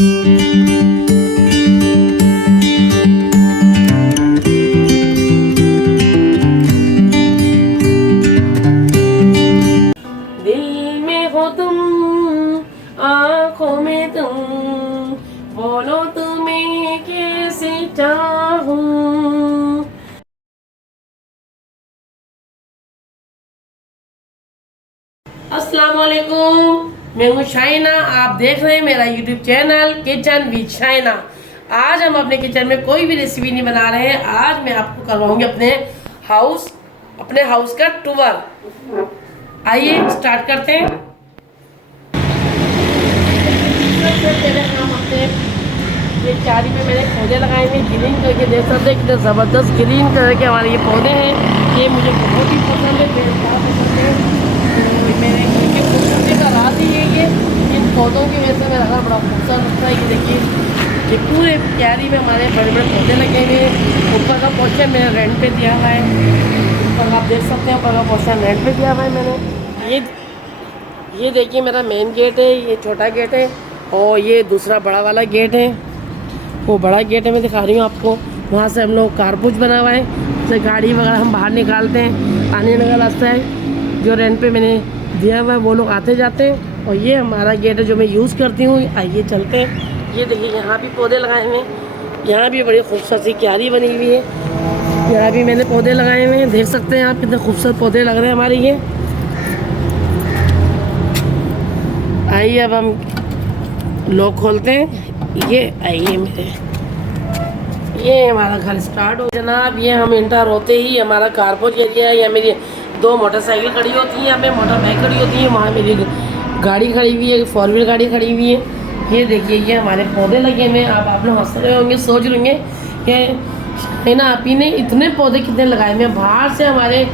दिल में हो तुम, आँखों में तुम, बोलो तुम्हें कैसे चाहूं। अस्सलाम वालेकुम, मैं हूँ शाइना। आप देख रहे हैं मेरा YouTube channel kitchen with Shaina. आज हम अपने किचन में कोई भी रेसिपी नहीं बना रहे हैं। आज मैं आपको करवाऊंगी अपने हाउस का टूर। आइए स्टार्ट करते हैं। सबसे पहले हम अपने ये क्यारी में मैंने पौधे लगाए हुए ग्रीन करके, देख सकते हैं कितने ज़बरदस्त ग्रीन कलर के हमारे ये पौधे हैं। ये मुझे बहुत ही पसंद है, बेहद पसंद है। तो मेरे घर के खूबसूरती का राज ही है ये इन पौधों की वजह से मेरा घर बड़ा खूबसूरत लगता है। ये देखिए, ये पूरे क्यारी में हमारे बड़े बड़े पौधे लगे हुए हैं। ऊपर का पोर्शन मैंने रेंट पे दिया हुआ है। ऊपर आप देख सकते हैं, ऊपर का पोर्शन रेंट पे दिया हुआ है मैंने। ये देखिए मेरा मेन गेट है, ये छोटा गेट है और ये दूसरा बड़ा वाला गेट है। वो बड़ा गेट है, मैं दिखा रही हूँ आपको। वहाँ से हम लोग कारपोच बना हुआ है, जैसे गाड़ी वगैरह हम बाहर निकालते हैं। आने लगा रास्ता है जो रेंट पे मैंने दिया हुआ है, वो लोग आते जाते हैं। और ये हमारा गेट है जो मैं यूज़ करती हूँ। आइए चलते हैं। ये देखिए यहाँ भी पौधे लगाए हुए हैं, यहाँ भी बड़ी खूबसूरत सी क्यारी बनी हुई है। यहाँ भी मैंने पौधे लगाए हुए हैं, देख सकते हैं आप कितने खूबसूरत पौधे लग रहे हैं हमारे ये। आइए अब हम लॉक खोलते हैं। ये आइए मेरे, ये हमारा घर स्टार्ट हो जनाब। ये हम इंटर होते ही हमारा कारपोच एरिया है। यहाँ मेरी 2 मोटरसाइकिल खड़ी होती हैं, यहाँ पे मोटर बाइक खड़ी होती है। वहाँ मेरी गाड़ी खड़ी हुई है, 4 व्हीलर गाड़ी खड़ी हुई है। ये देखिए, ये हमारे पौधे लगे हुए हैं। आप लोग हंस रहे होंगे, सोच रहे होंगे कि ना आप ही ने इतने पौधे कितने लगाए हुए हैं। बाहर से हमारे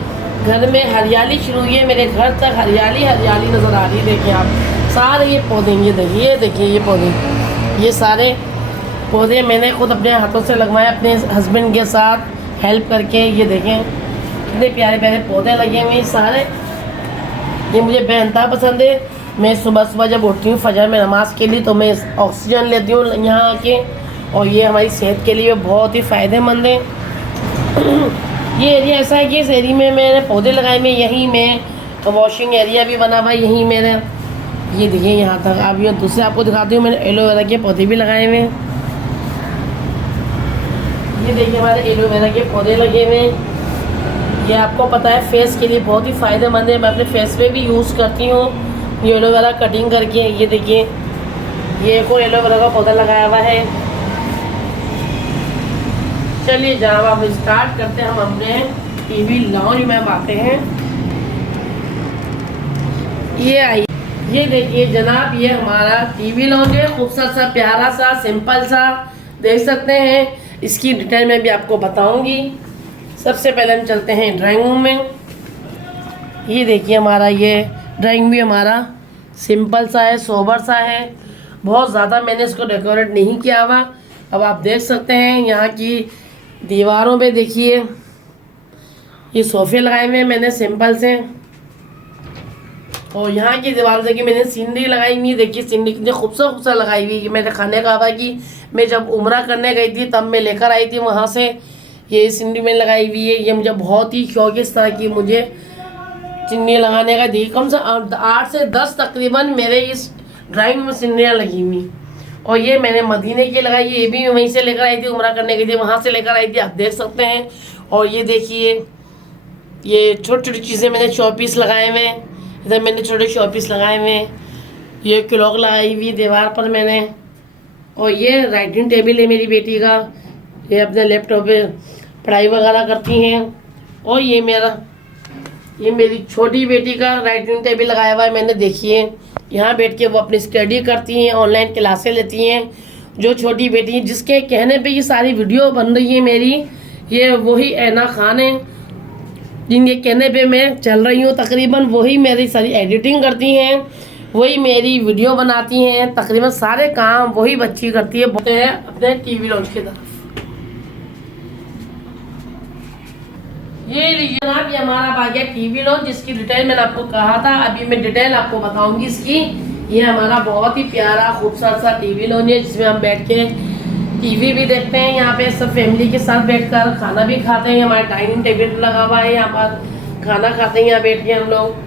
घर में हरियाली शुरू हुई है, मेरे घर तक हरियाली हरियाली नज़र आ रही है। देखिए आप सारे ये पौधे, ये देखिए ये पौधे, ये सारे पौधे मैंने खुद अपने हाथों से लगवाए, अपने हस्बैंड के साथ हेल्प करके। ये देखें कितने प्यारे प्यारे पौधे लगे हुए हैं सारे। ये मुझे बेहद पसंद है। मैं सुबह सुबह जब उठती हूँ फजर में नमाज के लिए, तो मैं ऑक्सीजन लेती हूँ यहाँ आके, और ये हमारी सेहत के लिए बहुत ही फ़ायदेमंद है। ये एरिया ऐसा है कि इस एरिया में मैंने पौधे लगाए हुए। यहीं में वॉशिंग एरिया भी बना हुआ है, यहीं मेरे। ये देखिए यहाँ तक। अब ये दूसरे आपको दिखाती हूँ, मैंने एलोवेरा के पौधे भी लगाए हुए हैं। ये देखिए हमारे एलोवेरा के पौधे लगे हुए हैं। ये आपको पता है फेस के लिए बहुत ही फ़ायदेमंद है। मैं अपने फेस पे भी यूज़ करती हूँ ये एलोवेरा कटिंग करके। ये देखिए, ये एक और एलोवेरा का पौधा लगाया हुआ है। चलिए जनाब आप स्टार्ट करते हैं। हम अपने टीवी लॉन्च में आते हैं। ये आइए, ये देखिए जनाब, ये हमारा टीवी लॉन्च है। खूबसूरत सा, प्यारा सा, सिंपल सा, देख सकते हैं। इसकी डिटेल में भी आपको बताऊंगी। सबसे पहले हम चलते हैं ड्राइंग रूम में। ये देखिए हमारा ये ड्राइंग भी हमारा सिंपल सा है, सोबर सा है। बहुत ज़्यादा मैंने इसको डेकोरेट नहीं किया हुआ। अब आप देख सकते हैं यहाँ की दीवारों पे देखिए, ये सोफे लगाए हुए हैं मैंने सिंपल से। और यहाँ की दीवार देखिए मैंने सीनरी लगाई हुई है। देखिए सीनरी कितनी खूबसूरत खूबसूरत लगाई हुई है। मैंने खाने कहा था कि मैं जब उम्रा करने गई थी तब मैं लेकर आई थी वहाँ से। ये सीनरी मैंने लगाई हुई है। ये मुझे बहुत ही शौक, इस तरह की मुझे सीनरी लगाने का दी। कम से 8 से 10 तकरीबन मेरे इस ड्राइंग में सीनरियाँ लगी हुई। और ये मैंने मदीने की लगाई है, ये भी वहीं से लेकर आई थी, उम्रा करने गई थी वहाँ से लेकर आई थी, आप देख सकते हैं। और ये देखिए, ये छोटी छोटी चीज़ें मैंने शोपीस लगाए हुए हैं। इधर मैंने छोटे शोपीस लगाए हुए हैं। ये क्लॉक लगाई हुई दीवार पर मैंने। और ये राइटिंग टेबल है मेरी बेटी का, ये अपने लैपटॉप पे पढ़ाई वगैरह करती हैं। और ये मेरी छोटी बेटी का राइटिंग टेबल लगाया हुआ है मैंने। देखिए यहाँ बैठ के वो अपनी स्टडी करती हैं, ऑनलाइन क्लासें लेती हैं। जो छोटी बेटी है जिसके कहने पे ये सारी वीडियो बन रही है मेरी, ये वही ऐना खान है, जिनके कहने पे मैं चल रही हूँ। तकरीबन वही मेरी सारी एडिटिंग करती हैं, वही मेरी वीडियो बनाती हैं। तकरीबन सारे काम वही बच्ची करती है। बोलते हैं अपने टीवी लॉन्च की तरफ। ये लीजिए जनाब, ये हमारा आ गया टीवी लॉन्च, जिसकी डिटेल मैंने आपको कहा था। अभी मैं डिटेल आपको बताऊंगी इसकी ये हमारा बहुत ही प्यारा खूबसूरत सा टीवी लॉन्च है जिसमें हम बैठ के टीवी भी देखते हैं। यहाँ पे सब फैमिली के साथ बैठकर खाना भी खाते हैं। हमारा डाइनिंग टेबल लगा हुआ है, यहाँ पर खाना खाते हैं यहाँ बैठ के हम लोग।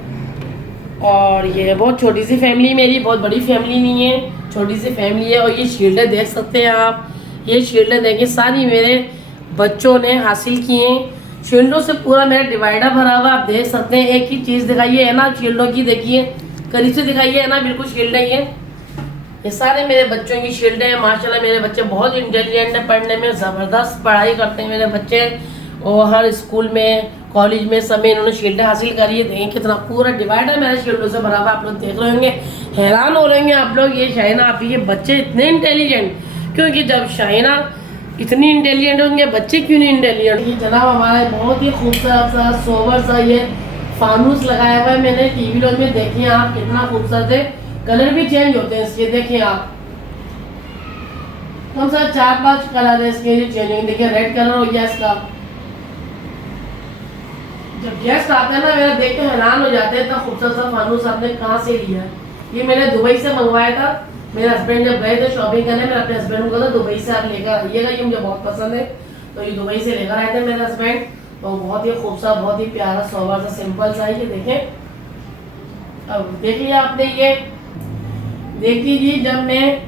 और ये बहुत छोटी सी फैमिली मेरी, बहुत बड़ी फैमिली नहीं है, छोटी सी फैमिली है। और ये शील्डें देख सकते हैं आप, ये शील्डें देखिए सारी मेरे बच्चों ने हासिल की हैं। शील्डों से पूरा मेरा डिवाइडर भरा हुआ आप देख सकते हैं। एक ही चीज़ दिखाइए है ना शील्डों की, देखिए करीब से दिखाइए है ना, बिल्कुल शील्ड है ये सारे मेरे बच्चों की शील्ड है। माशाल्लाह मेरे बच्चे बहुत इंटेलिजेंट है, पढ़ने में ज़बरदस्त पढ़ाई करते हैं मेरे बच्चे। और हर स्कूल में कॉलेज में सब में इन्होंने शील्डें हासिल करी है। देखें कितना पूरा डिवाइडर मेरे शील्डों से भरा हुआ, आप लोग देख रहे होंगे, हैरान हो रहे होंगे आप लोग। ये शाइना आप ये बच्चे इतने इंटेलिजेंट, क्योंकि जब शाइना इतनी इंटेलिजेंट होंगे बच्चे क्यों नहीं इंटेलिजेंट। ये जनाब हमारा बहुत ही खूबसूरत सा सोबर सा ये फानूस लगाया हुआ है मैंने टीवी लॉन्च में। देखिए आप कितना खूबसूरत है, कलर भी चेंज होते हैं इसके। देखिए आप कम से 4-5 कलर है इसके चेंज होंगे। देखिए रेड कलर हो गया इसका। जब गेस्ट आते हैं ना मेरा देख के हैरान हो जाते हैं, इतना खूबसूरत सा फानूस आपने कहाँ से लिया। ये मैंने दुबई से मंगवाया था। मेरे हस्बैंड जब गए थे शॉपिंग करने, मैं अपने हस्बैंड को कहा दुबई से आप लेकर आइएगा, ये मुझे बहुत पसंद है। तो ये दुबई से लेकर आए थे मेरे हस्बैंड। तो बहुत ही खूबसूरत, बहुत ही प्यारा सोबर सा सिंपल सा ये देखें। अब देख लिया आपने, ये देख लीजिए जब मैं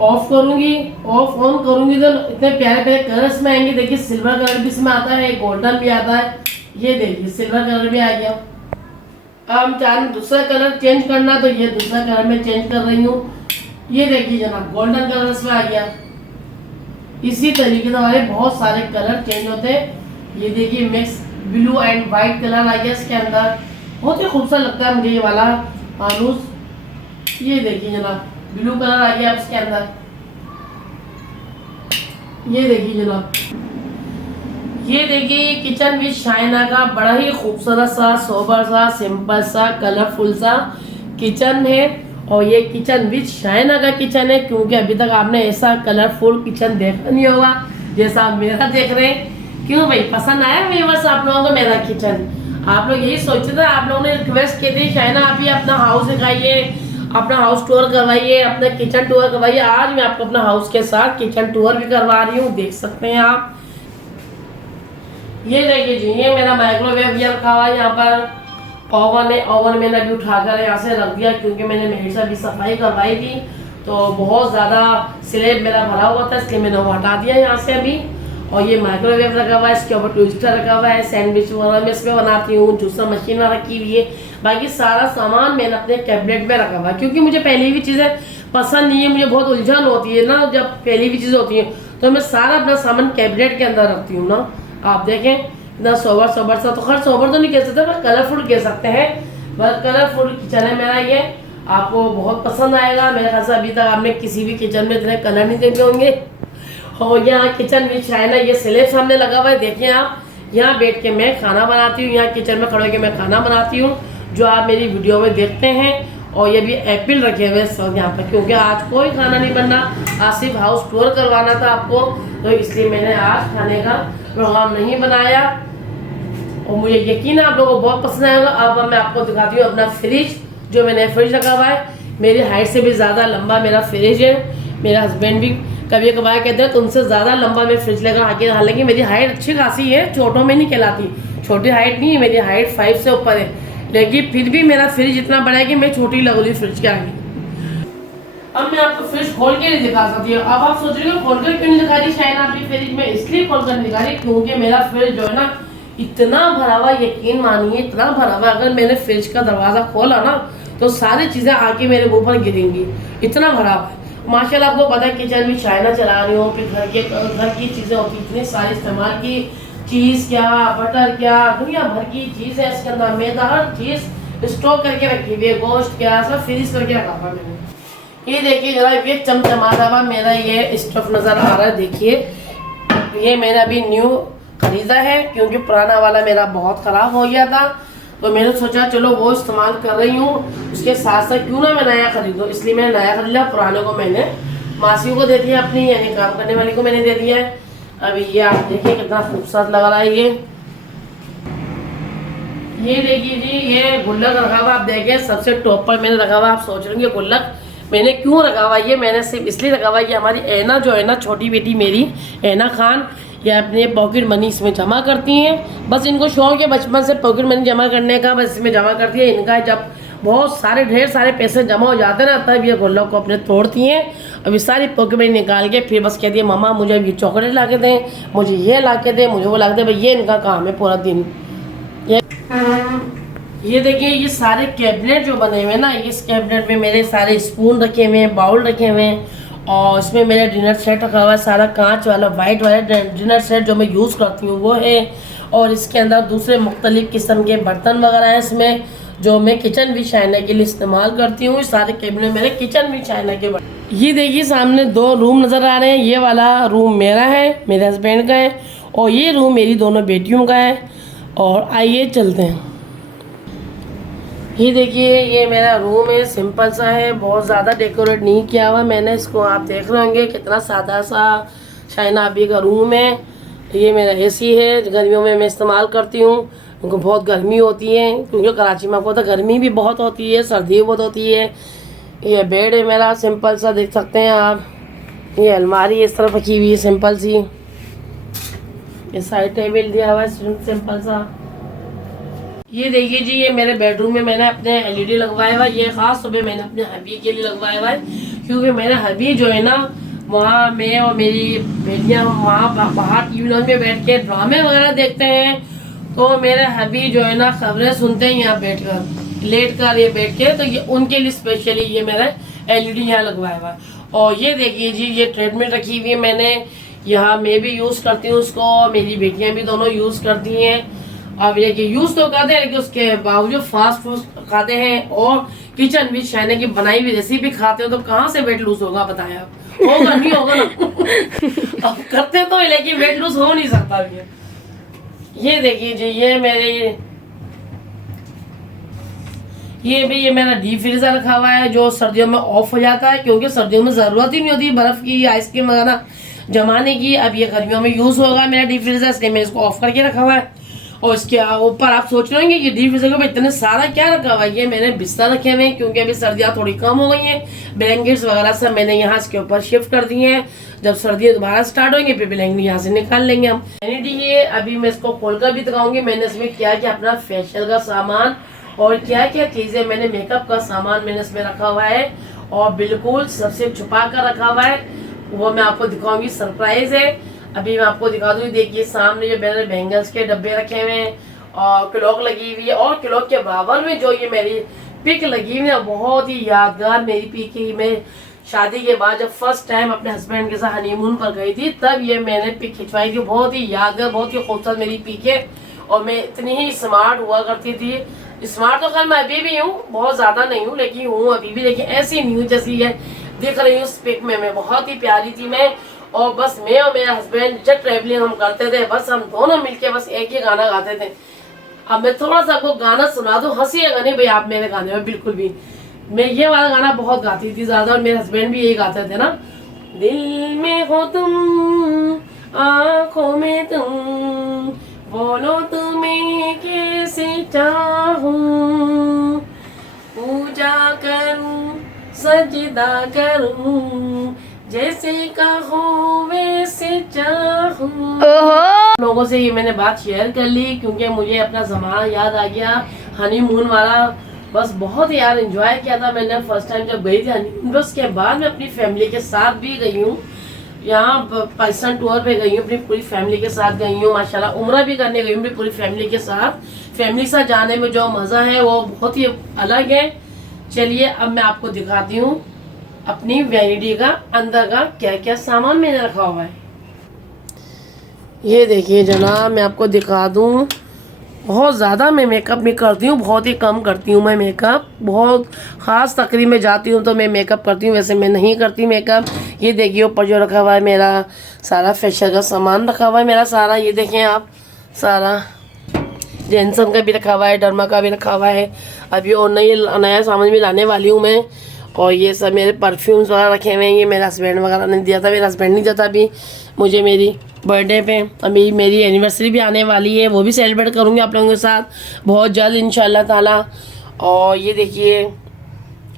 ऑफ करूंगी, ऑफ ऑन करूंगी तो इतने प्यारे प्यारे कलर्स में आएंगे। देखिए सिल्वर कलर भी इसमें आता है, गोल्डन भी आता है। ये देखिए सिल्वर कलर भी आ गया। अब हम चाहें दूसरा कलर चेंज करना तो ये दूसरा कलर में चेंज कर रही हूँ। ये देखिए जनाब गोल्डन कलर इसमें आ गया। इसी तरीके से हमारे बहुत सारे कलर चेंज होते हैं। ये देखिए mix blue and white colour आ गया इसके अंदर, बहुत ही खूबसूरत लगता है मुझे ये वाला फानूस। ये देखिए जनाब ब्लू कलर आ गया इसके अंदर। ये देखिए जनाब, ये देखिए किचन विद शाइना का बड़ा ही खूबसूरत सा सोबर सा सिंपल सा कलरफुल सा किचन है। और ये किचन विद शाइना का किचन है, क्योंकि अभी तक आपने ऐसा कलरफुल किचन देखा नहीं होगा जैसा आप मेरा देख रहे हैं। क्यों भाई पसंद आया भाई बस आप लोगों को मेरा किचन? आप लोग यही सोचते थे, आप लोगों ने रिक्वेस्ट की थी शाइना आप ही अपना हाउस दिखाइए, अपना हाउस टूर करवाइए, अपना किचन टूर करवाइए। आज मैं आपको अपना हाउस के साथ किचन टूर भी करवा रही हूँ, देख सकते हैं आप। ये देखिए जी, ये मेरा माइक्रोवेव भी रखा हुआ है यहाँ पर। ओवन है, ओवन मैंने अभी उठाकर यहाँ से रख दिया क्योंकि मैंने मेरे से अभी सफाई करवाई थी तो बहुत ज़्यादा स्लेब मेरा भरा हुआ था, इसलिए मैंने वो हटा दिया यहाँ से अभी। और ये माइक्रोवेव रखा हुआ है, इसके ऊपर ट्विस्टर रखा हुआ है, सैंडविच वगैरह मैं इसमें बनाती हूँ, जूसर मशीन रखी हुई है। बाकी सारा सामान मैंने अपने कैबिनेट में रखा हुआ है, क्योंकि मुझे पहली भी चीज़ें पसंद नहीं है, मुझे बहुत उलझन होती है ना जब पहली भी चीज़ें होती हैं, तो मैं सारा अपना सामान कैबिनेट के अंदर रखती हूँ ना। आप देखें इतना सोबर सोबर सा, तो खैर सोबर तो नहीं कह सकते पर कलरफुल कह सकते हैं। बस कलरफुल किचन है मेरा ये, आपको बहुत पसंद आएगा। मेरे ख्याल से अभी तक आपने किसी भी किचन में इतने कलर नहीं देखे होंगे। और यहाँ किचन विद शाइना ये स्लेब सामने लगा हुआ है, देखिए आप। यहाँ बैठ के मैं खाना बनाती हूँ, यहाँ किचन में खड़े होकर मैं खाना बनाती हूँ, जो आप मेरी वीडियो में देखते हैं। और ये भी एप्पल रखे हुए सब यहाँ पर, क्योंकि आज कोई खाना नहीं बनना, आज सिर्फ हाउस टूर करवाना था आपको, तो इसलिए मैंने आज खाने का प्रोग्राम नहीं बनाया। और मुझे यकीन है आप लोगों को बहुत पसंद आएगा। अब मैं आपको दिखाती हूँ अपना फ्रिज, जो मैंने फ्रिज रखा हुआ है। मेरी हाइट से भी ज़्यादा लंबा मेरा फ्रिज है। मेरा हस्बैंड भी कभी कभार कहते हैं तुमसे ज़्यादा लंबा मैं फ्रिज लगा आके, हालांकि मेरी हाइट अच्छी खासी है, छोटों में नहीं कहलाती, छोटी हाइट नहीं है मेरी, हाइट 5 से ऊपर है, लेकिन फिर भी मेरा फ्रिज इतना बड़ा है कि मैं छोटी लग रही फ्रिज के आगे। अब मैं आपको फ्रिज खोल के नहीं दिखा सकती हूँ। अब आप सोच रहे हो खोल कर क्यों नहीं दिखा रही शायद आपकी फ्रिज में, इसलिए खोल कर नहीं दिखा रही क्योंकि मेरा फ्रिज जो है ना इतना भरा हुआ, यकीन मानिए इतना भरा हुआ, अगर मैंने फ्रिज का दरवाज़ा खोला ना तो सारी चीज़ें आके मेरे मुंह पर गिरेंगी, इतना भरा हुआ है। माशाल्लाह आपको पता है किचन में शाइना चला रही हूँ, फिर घर की चीज़ें होती, इतनी सारी इस्तेमाल की, चीज़ क्या बटर क्या दुनिया भर की चीज़ है इसके अंदर, मैदा हर चीज़ स्टोर करके रखी हुई है, गोश्त क्या सब फ्रीज करके रखा हुआ मैंने। ये देखिए जरा ये चमचमाता हुआ मेरा ये स्टफ नज़र आ रहा है, देखिए ये मैंने अभी न्यू खरीदा है क्योंकि पुराना वाला मेरा बहुत ख़राब हो गया था, तो मैंने सोचा चलो वो इस्तेमाल कर रही हूँ, उसके साथ साथ क्यों ना मैं नया खरीदूँ, इसलिए मैंने नया खरीदा। पुराने को मैंने मासी को दे दिया अपनी, यानी काम करने वाली को मैंने दे दिया है। अभी ये आप देखिए कितना खूबसूरत लग रहा है ये। ये देखिए जी, ये गुल्लक रखा हुआ आप देखें, सबसे टॉप पर मैंने रखा हुआ। आप सोच रहे होंगे गुल्लक मैंने क्यों रखा हुआ, ये मैंने सिर्फ इसलिए रखा हुआ कि हमारी ऐना जो है ना, छोटी बेटी मेरी ऐना खान, ये अपने पॉकेट मनी इसमें जमा करती हैं। बस इनको शौक है बचपन से पॉकेट मनी जमा करने का, बस इसमें जमा करती है। इनका जब बहुत सारे ढेर सारे पैसे जमा हो जाते हैं ना, तब ये गुल्लक को अपने तोड़ती हैं। अभी सारी पॉकेट मनी निकाल के फिर बस कहती है मम्मा मुझे ये चॉकलेट ला के दें, मुझे ये ला के दें, मुझे वो ला के दें। भाई ये इनका काम है पूरा दिन। ये देखिए, ये सारे कैबिनेट जो बने हुए हैं ना, इस कैबिनेट में मेरे सारे स्पून रखे हुए हैं, बाउल रखे हुए हैं, और इसमें मेरा डिनर सेट रखा हुआ है, सारा कांच वाला वाइट वाला डिनर सेट जो मैं यूज़ करती हूँ वो है। और इसके अंदर दूसरे मुख्तलिफ किस्म के बर्तन वगैरह हैं इसमें, जो मैं किचन भी चाइना के लिए इस्तेमाल करती हूँ। सारे कैबिनेट मेरे किचन भी चाइना के बर्तन। ये देखिए सामने 2 रूम नज़र आ रहे हैं। ये वाला रूम मेरा है, मेरे हस्बैंड का है, और ये रूम मेरी दोनों बेटियों का है। और आइए चलते हैं। ये देखिए, ये मेरा रूम है, सिंपल सा है, बहुत ज़्यादा डेकोरेट नहीं किया हुआ मैंने इसको। आप देख रहे होंगे कितना सादा सा चाइना अभी का रूम है। ये मेरा एसी है, गर्मियों में मैं इस्तेमाल करती हूँ क्योंकि बहुत गर्मी होती है, क्योंकि कराची में आपको तो गर्मी भी बहुत होती है, सर्दी बहुत होती है। ये बेड है मेरा, सिंपल सा, देख सकते हैं आप। ये अलमारी इस तरफ रखी हुई है सिंपल सी। ये साइड टेबल दिया हुआ है सिंपल सा। ये देखिए जी, ये मेरे बेडरूम में मैंने अपने एलईडी लगवाया हुआ है। ये खास सुबह मैंने अपने हबी के लिए लगवाया हुआ है, क्योंकि मेरे हबी जो है ना, वहाँ मैं और मेरी बेटियाँ वहाँ बाहर टीवी लॉन्च में बैठ के ड्रामे वगैरह देखते हैं। तो मेरे हबी जो है ना, खबरें सुनते हैं यहाँ बैठ कर, लेट कर ये बैठ के। तो ये उनके लिए स्पेशली ये मेरा एलईडी यहाँ लगवाया हुआ है। और ये देखिए जी, ये ट्रेडमिल रखी हुई है मैंने यहाँ, मैं भी यूज़ करती हूँ उसको, मेरी बेटियाँ भी दोनों यूज़ करती हैं। अब ये कि यूज़ तो करते हैं, लेकिन उसके बावजूद फास्ट फूड खाते हैं और किचन भी चाइना की बनाई हुई रेसिपी खाते हो, तो कहाँ से वेट लूज होगा बताएं आप? होगा नहीं होगा ना। अब करते तो है, लेकिन वेट लूज हो नहीं सकता। ये देखिए जी, ये मेरा डीप फ्रीजर रखा हुआ है, जो सर्दियों में ऑफ हो जाता है, क्योंकि सर्दियों में ज़रूरत ही नहीं होती बर्फ़ की, आइसक्रीम वगैरह जमाने की। अब ये गर्मियों में यूज़ होगा मेरा डीप फ्रीजर, इसलिए मैं इसको ऑफ करके रखा हुआ है। और इसके ऊपर आप सोच रहे होंगे कि डीप फ्रीजर के ऊपर इतने सारा क्या रखा हुआ है। ये मैंने बिस्तर रखे हुए हैं, क्योंकि अभी सर्दियाँ थोड़ी कम हो गई हैं। ब्लैंकेट्स वगैरह सब मैंने यहाँ इसके ऊपर शिफ्ट कर दिए हैं। जब सर्दियाँ दोबारा स्टार्ट होंगी फिर ब्लैंकेट यहाँ से निकाल लेंगे हम। ये अभी मैं इसको खोलकर भी दिखाऊंगी मैंने इसमें क्या क्या अपना फेशियल का सामान और क्या क्या चीज़ें मैंने मेकअप का सामान मैंने इसमें रखा हुआ है, और बिल्कुल सबसे छुपा कर रखा हुआ है, वो मैं आपको दिखाऊंगी। सरप्राइज है, अभी मैं आपको दिखा दूँ। देखिए सामने जो मेरे बैंगल्स के डब्बे रखे हुए हैं और क्लॉक लगी हुई है, और क्लॉक के बराबर में जो ये मेरी पिक लगी हुई है, बहुत ही यादगार मेरी पिक है। मैं शादी के बाद जब फर्स्ट टाइम अपने हस्बैंड के साथ हनीमून पर गई थी, तब ये मैंने पिक खिंचवाई थी। बहुत ही यादगार, बहुत ही खूबसूरत मेरी पिक है। और मैं इतनी ही स्मार्ट हुआ करती थी। स्मार्ट तो खैर मैं अभी भी हूँ, बहुत ज़्यादा नहीं हूँ, लेकिन हूँ अभी भी, लेकिन ऐसी नहीं हूँ जैसी है दिख रही हूँ उस पिक में। मैं बहुत ही प्यारी थी मैं। और बस मैं और मेरा हस्बैंड जब ट्रैवलिंग हम करते थे, बस हम दोनों मिलके बस एक ही गाना गाते थे। अब मैं थोड़ा सा आपको गाना सुना दूं, हंसीएगा नहीं भाई आप मेरे गाने में बिल्कुल भी। मैं ये वाला गाना बहुत गाती थी ज़्यादा, और मेरे हस्बैंड भी यही गाते थे ना। दिल में हो तुम, आँखों में तुम, बोलो तुम्हें कैसे चाहूं, पूजा करूं सजदा करूं, जैसे कहो वैसे चाहूं। लोगों से ये मैंने बात शेयर कर ली, क्योंकि मुझे अपना ज़माना याद आ गया, हनीमून वाला। बस बहुत यार एंजॉय किया था मैंने फर्स्ट टाइम जब गई थी हनीमून। उसके बाद मैं अपनी फैमिली के साथ भी गई हूँ, यहाँ पाकिस्तान टूर पे गई हूँ, अपनी पूरी फैमिली के साथ गई हूँ। माशाल्लाह उम्रा भी करने गई हूँ अपनी पूरी फैमिली के साथ। फैमिली के साथ जाने में जो मज़ा है वो बहुत ही अलग है। चलिए अब मैं आपको दिखाती हूँ अपनी वैनिटी का अंदर का क्या क्या सामान मैंने रखा हुआ है। ये देखिए जनाब, मैं आपको दिखा दूँ, बहुत ज़्यादा मैं मेकअप नहीं करती हूँ, बहुत ही कम करती हूँ मैं मेकअप। बहुत ख़ास तकरीब में जाती हूँ तो मैं मेकअप करती हूँ, वैसे मैं नहीं करती मेकअप। ये देखिए ऊपर जो रखा हुआ है मेरा सारा फेशियल का सामान रखा हुआ है मेरा सारा। ये देखें आप, सारा जेनसन का भी रखा हुआ है, डर्मा का भी रखा हुआ है। अभी और नया सामान भी लाने वाली हूँ मैं। और ये सब मेरे परफ्यूम्स वगैरह रखे हुए हैं, ये मेरे हस्बैंड वगैरह ने दिया था, मेरा हस्बैंड नहीं देता अभी मुझे मेरी बर्थडे पे। अभी मेरी एनिवर्सरी भी आने वाली है, वो भी सेलिब्रेट करूँगी आप लोगों के साथ बहुत जल्द इंशाल्लाह ताला। और ये देखिए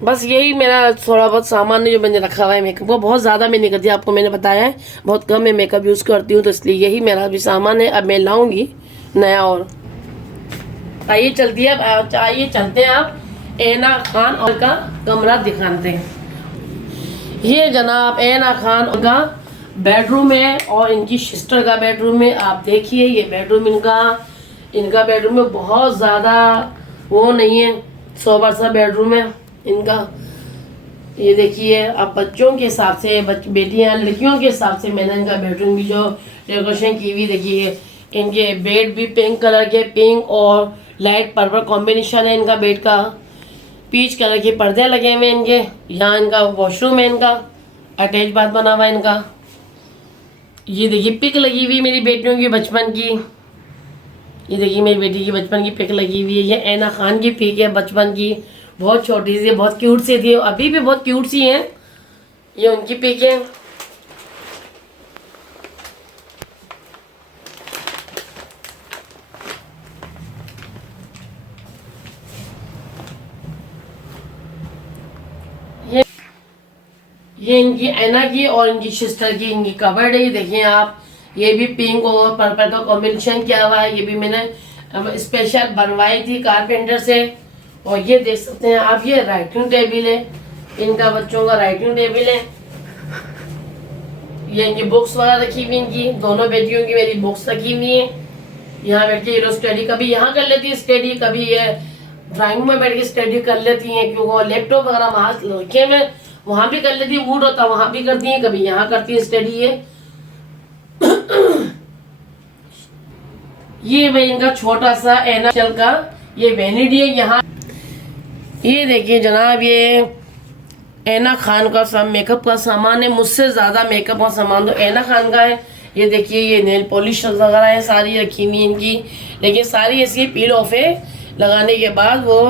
बस यही मेरा थोड़ा बहुत सामान है जो मैंने रखा हुआ है मेकअप का। बहुत ज़्यादा मैं नहीं करती, आपको मैंने बताया है बहुत कम मैं मेकअप यूज़ करती हूँ, तो इसलिए यही मेरा भी सामान है। अब मैं लाऊंगी नया। और आइए चलती है, अब आइए चलते हैं आप ऐना खान और का कमरा दिखाते हैं। ये जनाब ऐना खान का बेडरूम है और इनकी सिस्टर का बेडरूम है। आप देखिए ये बेडरूम इनका बेडरूम में बहुत ज़्यादा वो नहीं है, 100 सा बेडरूम है इनका। ये देखिए आप बच्चों के हिसाब से, बेटियां लड़कियों के हिसाब से मैंने इनका बेडरूम भी जो डेकोरेशन की हुई देखिए। इनके बेड भी पिंक कलर के, पिंक और लाइट पर्पल कॉम्बिनेशन है इनका बेड का। पीच कलर के पर्दे लगे हुए इनके। यहाँ इनका वॉशरूम है, इनका अटैच बाथ बना हुआ है इनका। ये देखिए पिक लगी हुई मेरी बेटियों की बचपन की। ये देखिए मेरी बेटी की बचपन की पिक लगी हुई है। ये ऐना खान की पिक है बचपन की, बहुत छोटी सी, बहुत क्यूट सी थी, अभी भी बहुत क्यूट सी है। ये उनकी पिक है। ये इनकी ऐना की और इनकी सिस्टर की इनकी कवर्ड है। ये देखिए आप, ये भी पिंक और पर्पल का कॉम्बिनेशन किया हुआ है। ये भी मैंने स्पेशल बनवाई थी कारपेंटर से। और ये देख सकते हैं आप, ये राइटिंग टेबल है इनका, बच्चों का राइटिंग टेबल है। ये इनकी बुक्स वगैरह रखी हुई, इनकी दोनों बेटियों की मेरी बुक्स रखी हुई है। यहाँ बैठ के ये लोग स्टडी कभी यहाँ कर लेती है स्टडी, कभी ये ड्राइंग में बैठ के स्टडी कर लेती हैं, क्योंकि लैपटॉप वगैरह वहाँ रखे में वहाँ भी कर लेती है, मूड होता है वहाँ भी करती है, कभी यहाँ करती है स्टडी है। ये भाई इनका छोटा सा ऐना चल का ये वैनिटी है यहाँ। ये देखिए जनाब, ये ऐना खान का सब मेकअप का सामान है। मुझसे ज़्यादा मेकअप का सामान तो ऐना खान का है। ये देखिए ये नेल पॉलिश वगैरह है सारी रखी हुई इनकी, लेकिन सारी ऐसी पील ऑफ है, लगाने के बाद वो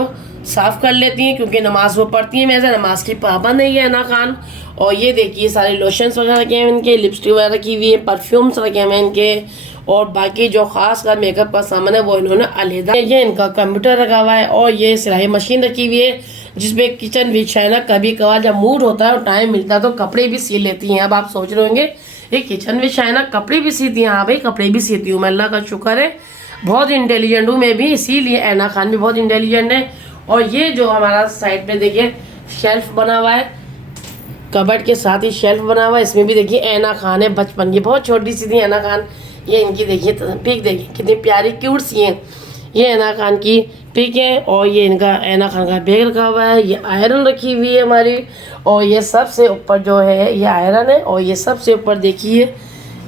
साफ़ कर लेती हैं क्योंकि नमाज वो पढ़ती हैं। वैसे नमाज की पाबंद है ये ऐना खान। और ये देखिए सारे लोशंस वगैरह रखे हैं इनके, लिपस्टिक वगैरह रखी हुई है, परफ्यूम्स रखे हुए हैं इनके। और बाकी जो ख़ास का मेकअप का सामान है वो इन्होंने अलहदा। ये इनका कंप्यूटर रखा हुआ है और ये सिलाई मशीन रखी हुई है जिसपे किचन विच है ना, कभी कभार जब मूड होता है और टाइम मिलता है तो कपड़े भी सी लेती हैं। अब आप सोच रहे होंगे ये किचन विच है ना कपड़े भी सीती हैं। हाँ भाई कपड़े भी सीती हूँ मैं, अल्लाह का शुक्र है, बहुत इंटेलिजेंट हूँ मैं भी, इसीलिए ऐना खान भी बहुत इंटेलिजेंट है। और ये जो हमारा साइड पे देखिए शेल्फ बना हुआ है, कबर्ड के साथ ही शेल्फ बना हुआ है, इसमें भी देखिए ऐना खान है बचपन की, बहुत छोटी सी थी ऐना खान। ये इनकी देखिए पिक देखिए कितनी प्यारी क्यूट सी है, ये ऐना खान की पिक है। और ये इनका ऐना खान का बैग रखा हुआ है, ये आयरन रखी हुई है हमारी। और ये सबसे ऊपर जो है ये आयरन है। और ये सबसे ऊपर देखिए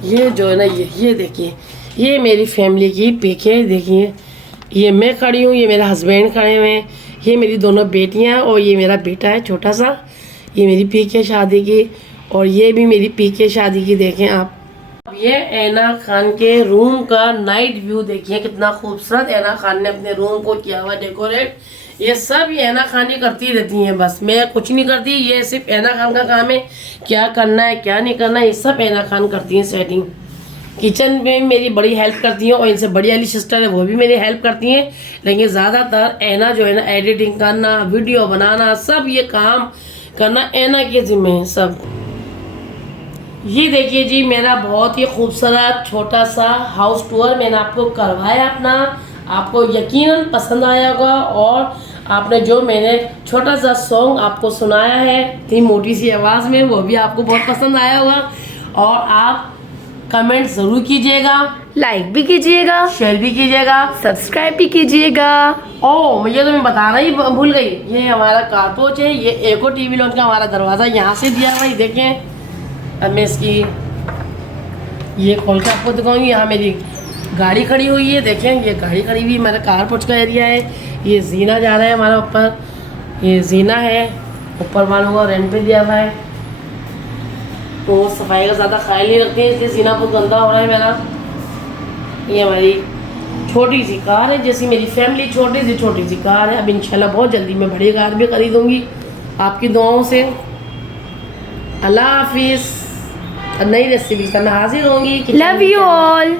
ये जो है ना, ये देखिए ये मेरी फैमिली की पिक है। देखिए ये मैं खड़ी हूँ, ये मेरा हस्बैंड खड़े हुए हैं, ये मेरी दोनों बेटियाँ और ये मेरा बेटा है छोटा सा। ये मेरी पिक है शादी की और ये भी मेरी पिक है शादी की। देखें आप, ये ऐना खान के रूम का नाइट व्यू देखिए कितना खूबसूरत ऐना खान ने अपने रूम को किया हुआ डेकोरेट। ये सब ये ऐना खान ही करती रहती हैं, बस मैं कुछ नहीं करती, ये सिर्फ ऐना खान का काम है, क्या करना है क्या नहीं करना है ये सब ऐना खान करती हैं। सेटिंग किचन में मेरी बड़ी हेल्प करती हैं और इनसे बड़ी वाली सिस्टर है वो भी मेरी हेल्प करती हैं, लेकिन ज़्यादातर ऐना जो है ना एडिटिंग करना, वीडियो बनाना, सब ये काम करना ऐना के जिम्मे है सब। ये देखिए जी मेरा बहुत ही खूबसूरत छोटा सा हाउस टूर मैंने आपको करवाया अपना, आपको यकीनन पसंद आया होगा। और आपने जो मैंने छोटा सा सॉन्ग आपको सुनाया है इतनी मोटी सी आवाज़ में, वो भी आपको बहुत पसंद आया होगा। और आप कमेंट ज़रूर कीजिएगा, लाइक भी कीजिएगा, शेयर भी कीजिएगा, सब्सक्राइब भी कीजिएगा। ओह ये तो मैं बताना ही भूल गई, ये हमारा कारपोच है, ये एको टीवी लॉन्च का हमारा दरवाज़ा यहाँ से दिया हुआ है। देखें अब मैं इसकी ये खोल के आपको दिखाऊंगी। यहाँ मेरी गाड़ी खड़ी हुई है, देखें ये गाड़ी खड़ी हुई हमारा कारपोच का एरिया है। ये जीना जा रहा है हमारा ऊपर, ये जीना है ऊपर वालों का रेंट पे दिया हुआ है, तो सफाई का ज़्यादा ख्याल नहीं रखते हैं इसलिए जीना बहुत गंदा हो रहा है मेरा। ये हमारी छोटी सी कार है, जैसी मेरी फैमिली छोटी सी कार है। अब इंशाल्लाह बहुत जल्दी मैं बड़ी कार भी खरीदूँगी, आपकी दुआओं से। अल्लाह हाफिज़। और नई रेसिपी का हाजिर होंगी। Love you all.